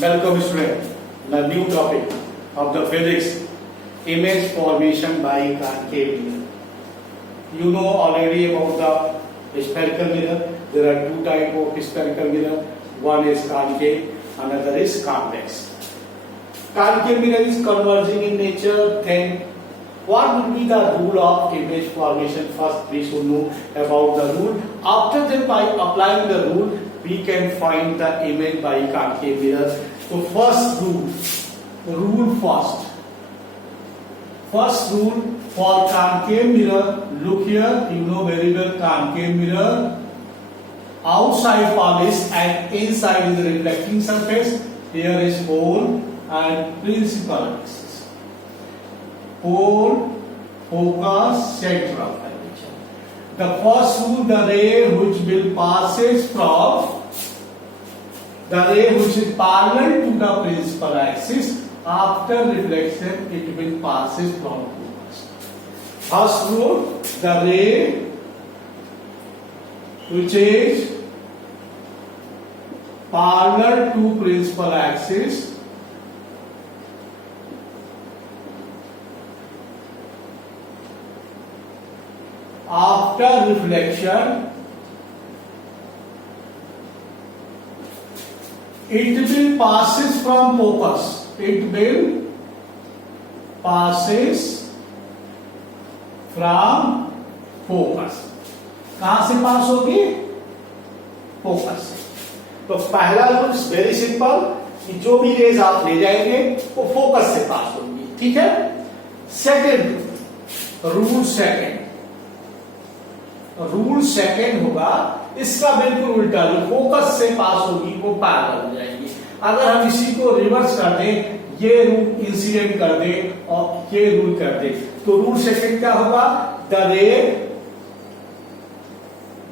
Welcome student. The new topic of the physics, image formation by concave mirror. You know already about the spherical mirror. There are two types of spherical mirror. One is concave, another is convex. Concave mirror is converging in nature. Then what will be the rule of image formation? First we should know about the rule. After that, by applying the rule, we can find the image by concave mirror. So first rule first. First rule for concave mirror, look here, you know very well concave mirror. Outside polished and inside is the reflecting surface. Here is pole and principal axis. Pole, focus, center of curvature. The first rule, the ray which will passes from the ray which is parallel to the principal axis, after reflection it will passes from focus. First rule, the ray which is parallel to principal axis after reflection it will passes from focus. It will passes from focus. कहां से पास होगी? फोकस से. तो पहला rule very simple कि जो भी रेज आप ले जाएंगे वो फोकस से पास होगी. ठीक है. सेकंड रूल सेकंड होगा इसका बिल्कुल उल्टा. जो फोकस से पास होगी वो पैरेलल हो जाएगी. अगर हम इसी को रिवर्स कर दें, ये रूल इंसिडेंट कर दें और ये रूल कर दें, तो रूल सेकंड क्या होगा? द रे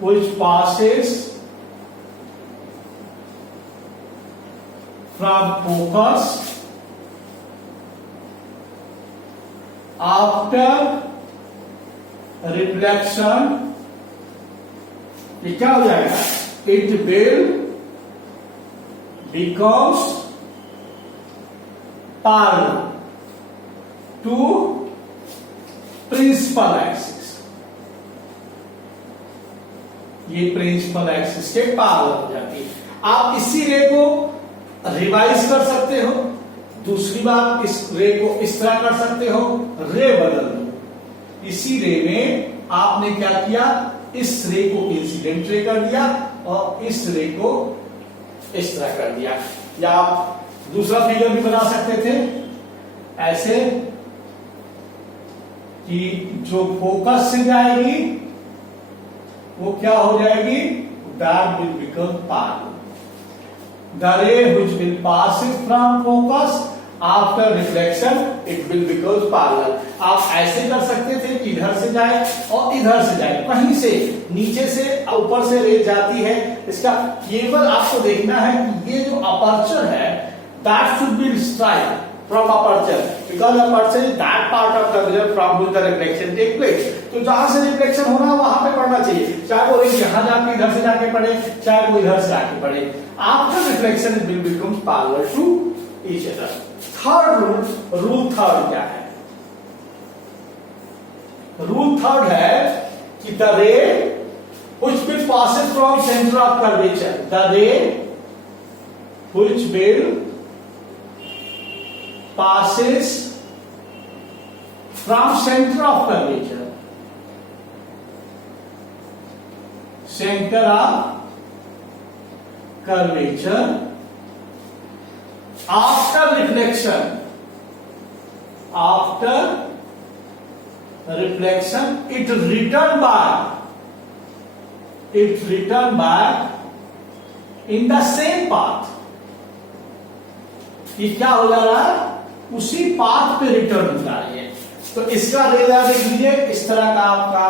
which passes from focus after reflection, ये क्या हो जाएगा? It will becomes parallel to principal axis. ये प्रिंसिपल एक्सिस के पैरेलल हो जाती है. आप इसी रे को रिवाइज कर सकते हो. दूसरी बात, इस रे को इस तरह कर सकते हो, रे बदल दो. इसी रे में आपने क्या किया? इस रे को इंसिडेंट रे कर दिया और इस रे को इस तरह कर दिया. या आप दूसरा फिगर भी बना सकते थे ऐसे कि जो फोकस से जाएगी वो क्या हो जाएगी? That will become parallel. The ray which will passes from focus after reflection it will become parallel. आप ऐसे कर सकते थे कि इधर से जाए और इधर से जाए. कहीं से नीचे से ऊपर से रे जाती है. इसका केवल आपको देखना है कि ये जो अपर्चर है that should be straight from aperture because aperture is that part of the mirror from which the reflection take place. तो जहां से रिफ्लेक्शन होना वहां पे पड़ना चाहिए. चाहे वो रे यहां जाके इधर से जाके पड़े, चाहे वो इधर से जाके पड़े. After reflection it will become parallel to each other. Third rule third क्या है? रूल थर्ड है कि द रे which will passes from center of curvature, the ray which will passes from center of curvature, center of curvature after reflection it return back in the same path. ये क्या हो जा रहा है? उसी पाथ पे रिटर्न हो जा रही है. तो इसका रे देख लीजिए. इस तरह का आपका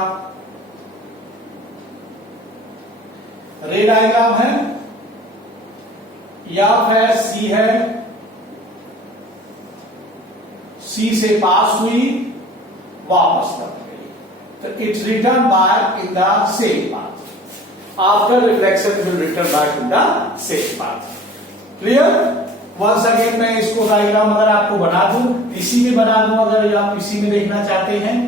रे डायग्राम है. एफ है, सी है, सी से पास हुई, वापस लौट गई. तो it's return back in the same path. After reflection, it will return back in the same path. Clear? Once again मैं इसको डायग्राम अगर आपको बना दूं, इसी में बना दूं, अगर आप इसी में देखना चाहते हैं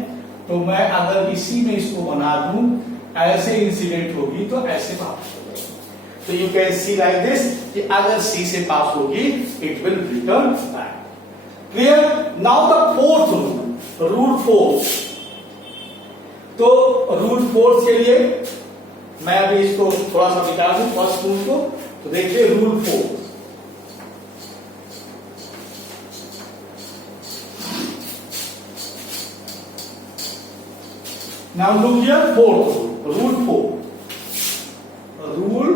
तो मैं अगर इसी में इसको बना दूं, ऐसे इंसिडेंट होगी तो ऐसे पास हो जाएगी। तो you can C like this कि अगर सी से पास होगी it will return back. Clear? Now the fourth rule, rule fourth. तो रूल फोर्थ के लिए मैं अभी इसको थोड़ा सा निकाल दूं फर्स्ट रूल को। तो देखिए rule fourth, now look here, fourth rule, rule 4, rule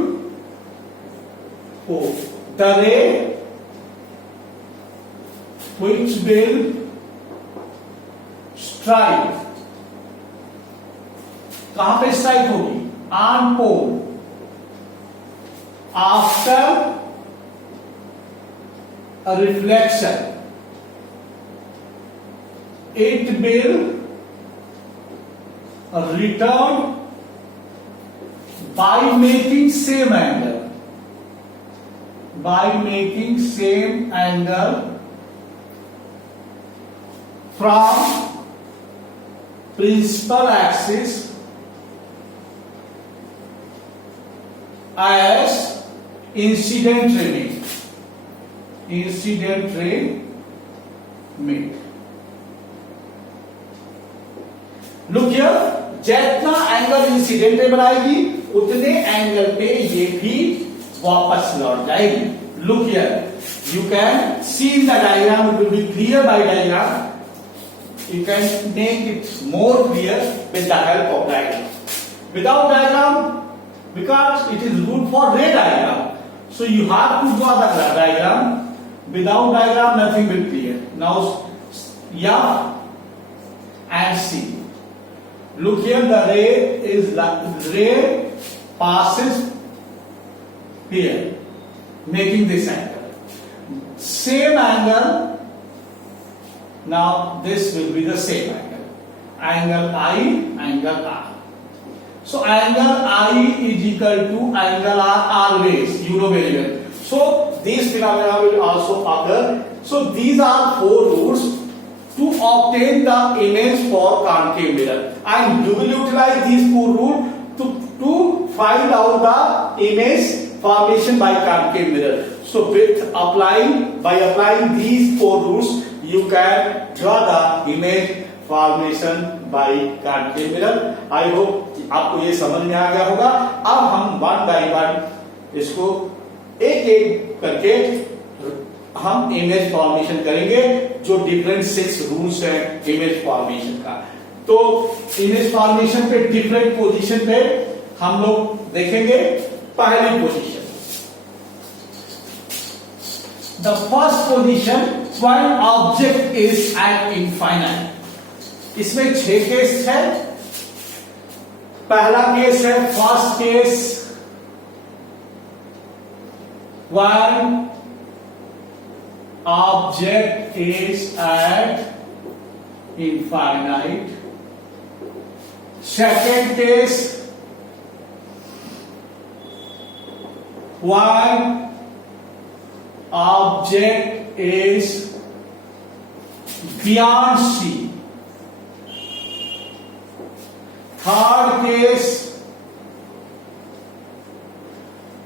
4, the ray which will strike, कहां पे स्ट्राइक होगी? On pole, after a reflection, it will return by making same angle, by making same angle from principal axis as incident ray meet, incident ray meet. Look here, जितना angle incident पे बनाएगी उतने एंगल पे ये भी वापस लौट जाएगी। Look here, you can see in the diagram, it will be clear by diagram, you can make it more clear with the help of diagram. Without diagram, because it is rule for ray diagram, so you have to draw the diagram. Without diagram nothing will clear. Now या and see, look here, the ray passes here, making this angle, same angle. Now this will be the same angle, angle I, angle R. So angle I is equal to angle R always, you know very well. So these phenomena will also occur. So these are 4 rules to obtain the image for concave mirror, and you will utilize these 4 rules to find out the image formation by concave mirror. So by applying these 4 rules, you can draw the image formation by concave mirror. I hope आपको ये समझ में आ गया होगा। अब हम one by one इसको एक एक करके हम इमेज फॉर्मेशन करेंगे, जो डिफरेंट 6 रूल्स हैं इमेज फॉर्मेशन का। तो इमेज फॉर्मेशन पे डिफरेंट पोजीशन पे हम लोग देखेंगे। पहली position, the first position, when object is eight infinite. इसमें 6 केस है। पहला केस है, first case, when object is at infinite. Second case, when object is beyond C. Third case,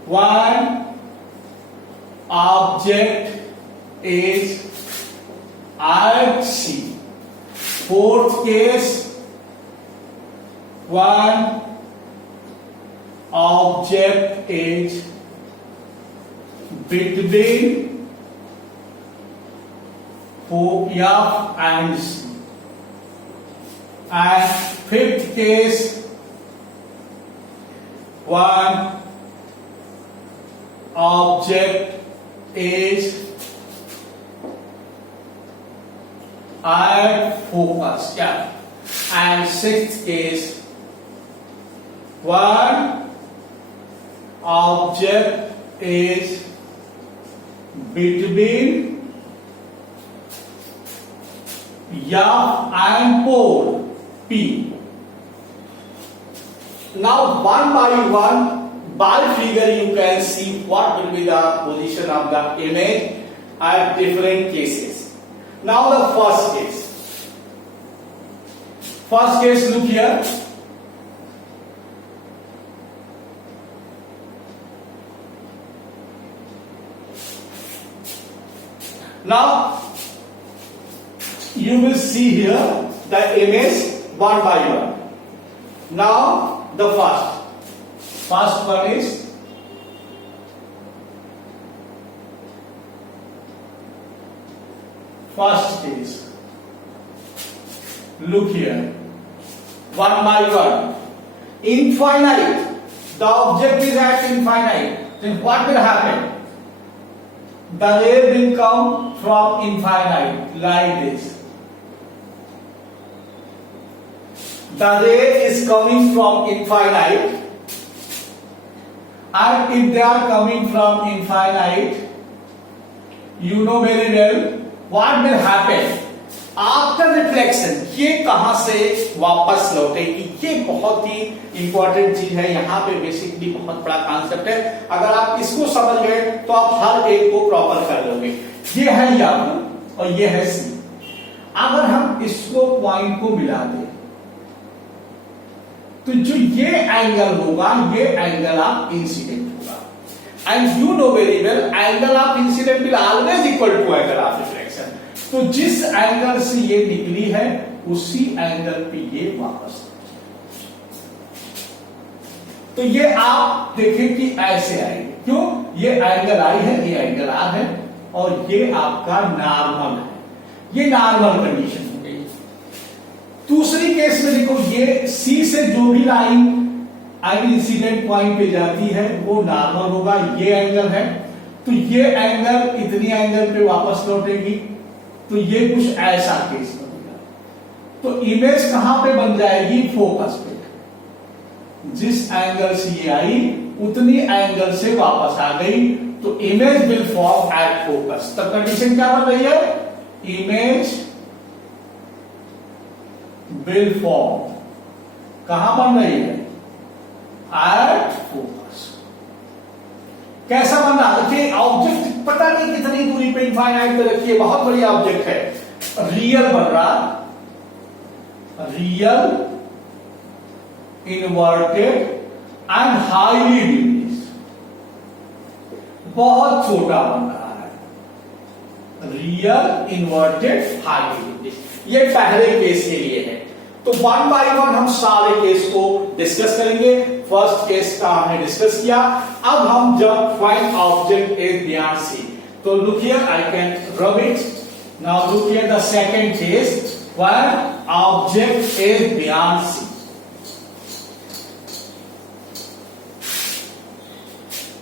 when object is at C. Fourth case, when object is between F and C. And fifth case, when object is at focus, and sixth case, when object is between F and pole P. Now one by one, by figure you can see what will be the position of the image at different cases. Now the first case. First case, look here. Now you will see here the image one by one. Now the first one is first case. Look here, one by one. Infinite. The object is at infinite. Then what will happen? The ray will come from infinite like this. The ray is coming from infinite, and if they are coming from infinite, you know very well what will happen after reflection. ये कहां से वापस लौटेगी, ये बहुत ही इंपॉर्टेंट चीज है. यहाँ पे बेसिकली बहुत बड़ा कॉन्सेप्ट है. अगर आप इसको समझ गए तो आप हर एक को प्रॉपर कर लोगे. ये है M और ये है C. अगर हम इसको पॉइंट को मिला दें तो जो ये एंगल होगा, ये एंगल ऑफ इंसिडेंट होगा. And you know very well angle of incident will always equal to angle of reflection. तो जिस एंगल से ये निकली है उसी एंगल पे ये वापस. तो ये आप देखें कि ऐसे आएगी. क्यों? ये एंगल आई है, ये एंगल आर है और ये आपका नॉर्मल है. ये नॉर्मल कंडीशन हो गई. दूसरी केस में देखो, ये सी से जो भी लाइन इंसिडेंट पॉइंट पे जाती है वो नॉर्मल होगा. ये एंगल है तो ये एंगल इतनी एंगल पे वापस लौटेगी. तो ये कुछ ऐसा केस बनेगा. तो इमेज कहां पे बन जाएगी? फोकस पे. जिस एंगल से ये आई उतनी एंगल से वापस आ गई. तो image will form at focus. तब कंडीशन क्या बन रही है? इमेज विल फॉर्म कहां बन रही है? At focus. कैसा बन रहा? देखिए ऑब्जेक्ट पता नहीं कितनी दूरी पे इनफाइनाइट पे रखिए, बहुत बड़ी ऑब्जेक्ट है. रियल बन रहा, real inverted and highly diminished. बहुत छोटा बन रहा है. Real inverted highly diminished. ये पहले केस के लिए है. तो वन बाय वन हम सारे केस को डिस्कस करेंगे. फर्स्ट केस का हमने डिस्कस किया. अब हम जब find object is beyond C, तो look here I can rub it. Now look here the second case when object is beyond C.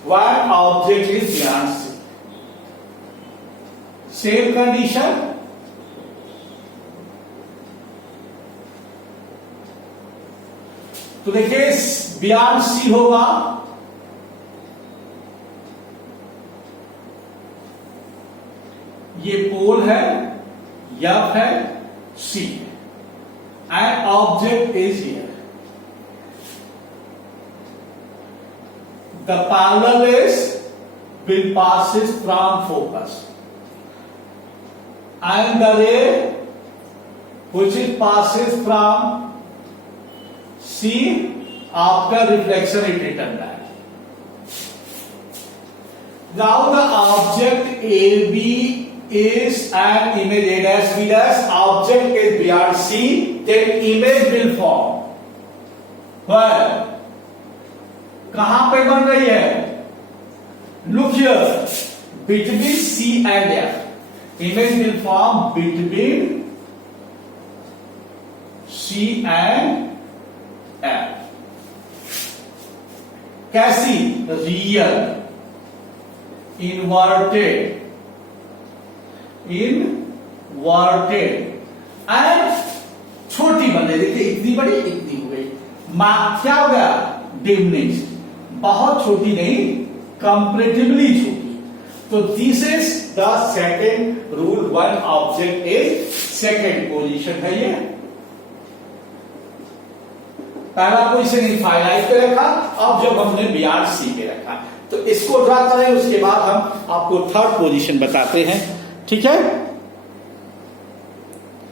When object is beyond C, same condition. तो देखिए बियॉन्ड सी होगा, ये पोल है, एफ है, सी है and object is here. The parallel raise will passes from focus and the ray which is passes from C after reflection it return back. Now the object AB is an image A dash B dash. Object is beyond C, then image will form. Where? कहां पे बन रही है? Look here, between C and F. Image will form between C and F. कैसी? Real inverted and छोटी बन रही. देखिए इतनी बड़ी इतनी हो गई. क्या हो गया? डिमिनिश्ड. बहुत छोटी नहीं, कंपैरेटिवली छोटी. तो this is the second rule. One object is second position है ये. पहला पोजीशन इनफाइनाइट पे रखा, अब जब हमने बियॉन्ड सी पे रखा, तो इसको ड्रा करें, उसके बाद हम आपको थर्ड पोजीशन बताते हैं, ठीक है।